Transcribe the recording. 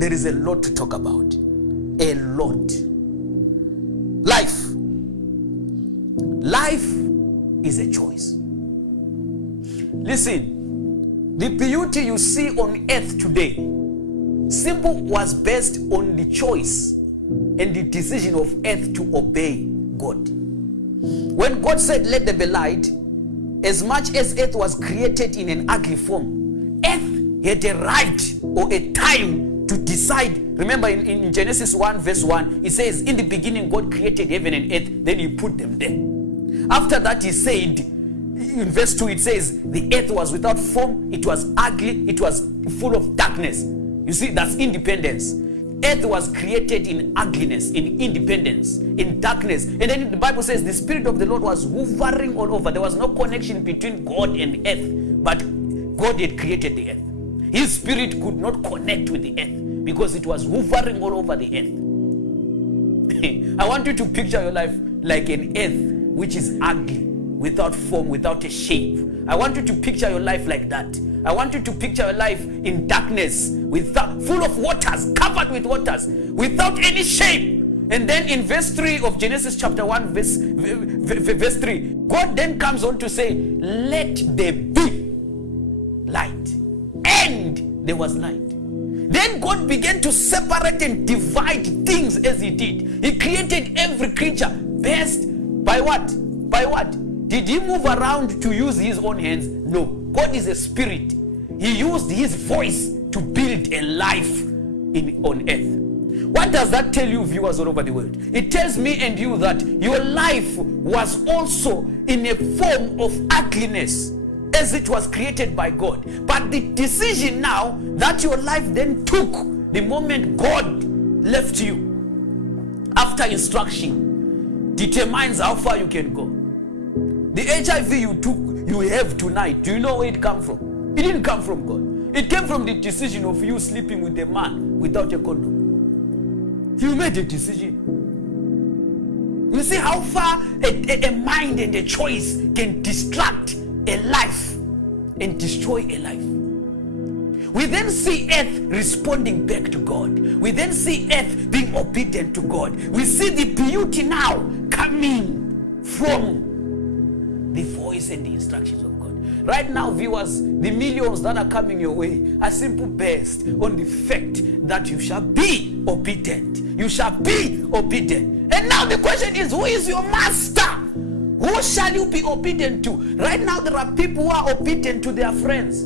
there is a lot to talk about. A lot. Life. Life is a choice. Listen, the beauty you see on earth today, simple, was based on the choice and the decision of earth to obey God. When God said, let there be light, as much as earth was created in an ugly form, earth had a right or a time to decide. Remember in Genesis 1 verse 1, it says, in the beginning God created heaven and earth, then he put them there. After that he said, in verse 2 it says, the earth was without form, it was ugly, it was full of darkness. You see, that's independence. Earth was created in ugliness, in independence, in darkness. And then the Bible says the Spirit of the Lord was hovering all over. There was no connection between God and earth, but God had created the earth. His Spirit could not connect with the earth because it was hovering all over the earth. I want you to picture your life like an earth which is ugly, without form, without a shape. I want you to picture your life like that. I want you to picture your life in darkness, full of waters, covered with waters, without any shape. And then in verse 3 of Genesis chapter 1, verse 3, God then comes on to say, let there be light. And there was light. Then God began to separate and divide things as he did. He created every creature based by what? By what? Did he move around to use his own hands? No. God is a spirit. He used his voice to build a life on earth. What does that tell you, viewers all over the world? It tells me and you that your life was also in a form of ugliness as it was created by God. But the decision now that your life then took the moment God left you after instruction determines how far you can go. The HIV you have tonight, do you know where it came from? It didn't come from God. It came from the decision of you sleeping with a man without a condom. You made a decision. You see how far a mind and a choice can distract a life and destroy a life. We then see earth responding back to God. We then see earth being obedient to God. We see the beauty now coming from the voice and the instructions of God. Right now, viewers, the millions that are coming your way are simply based on the fact that you shall be obedient. You shall be obedient. And now the question is, who is your master? Who shall you be obedient to? Right now, there are people who are obedient to their friends.